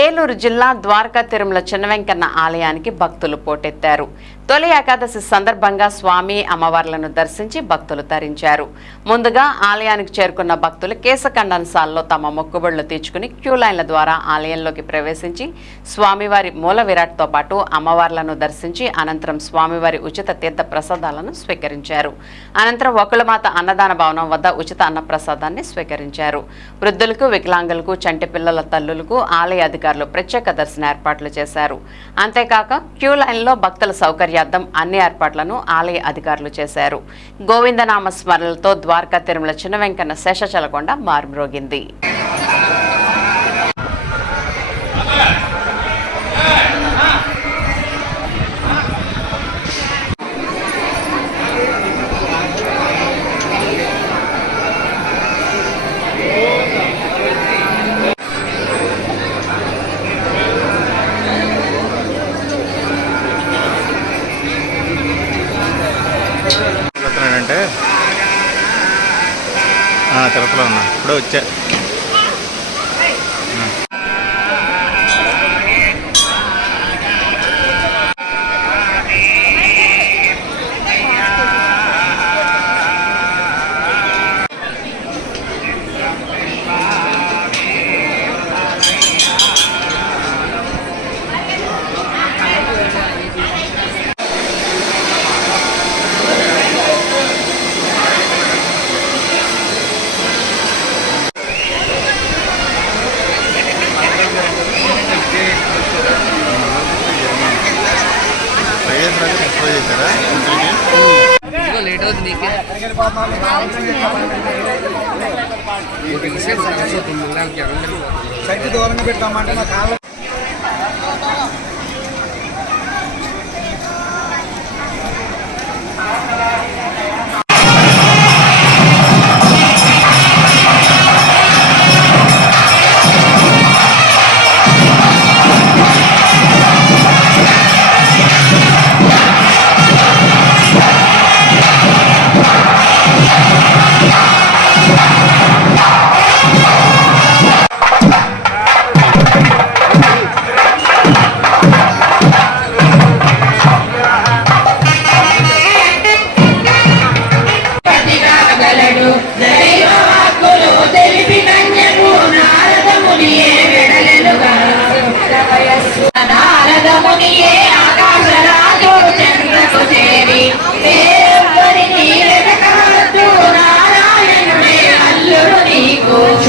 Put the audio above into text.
ఏలూరు జిల్లా ద్వారకా తిరుమల చిన్నవెంకన్న ఆలయానికి భక్తులు పోటెత్తారు. తొలి ఏకాదశి సందర్భంగా స్వామి అమ్మవార్లను దర్శించి భక్తులు తరించారు. ముందుగా ఆలయానికి చేరుకున్న భక్తులు కేశఖండనసాల్లో తమ మొక్కుబడులు తీర్చుకుని క్యూ లైన్ల ద్వారా ఆలయంలోకి ప్రవేశించి స్వామివారి మూల విరాట్తో పాటు అమ్మవార్లను దర్శించి అనంతరం స్వామివారి ఉచిత తీర్థ ప్రసాదాలను స్వీకరించారు. అనంతరం ఒకళమాత అన్నదాన భవనం వద్ద ఉచిత అన్న ప్రసాదాన్ని స్వీకరించారు. వృద్ధులకు వికలాంగులకు చంటి పిల్లల తల్లులకు ఆలయ అధికారులు ప్రత్యేక దర్శన ఏర్పాట్లు చేశారు. అంతేకాక క్యూ లైన్లో భక్తుల సౌకర్యార్థం అన్ని ఏర్పాట్లను ఆలయ అధికారులు చేశారు. గోవిందనామ స్మరణలతో ద్వారకా తిరుమల చిన్న వెంకన్న శేషచలకొండ మారుమ్రోగింది. అంటే? ఆ, తిరుపతిలో ఉన్నా. ఇప్పుడే వచ్చా. లేట్ అవుతుంది నీకే. నీకు ఇన్సెట్ అవుతుంది సైట్ దూరంగా పెట్టామంటే నా కాళ్ళ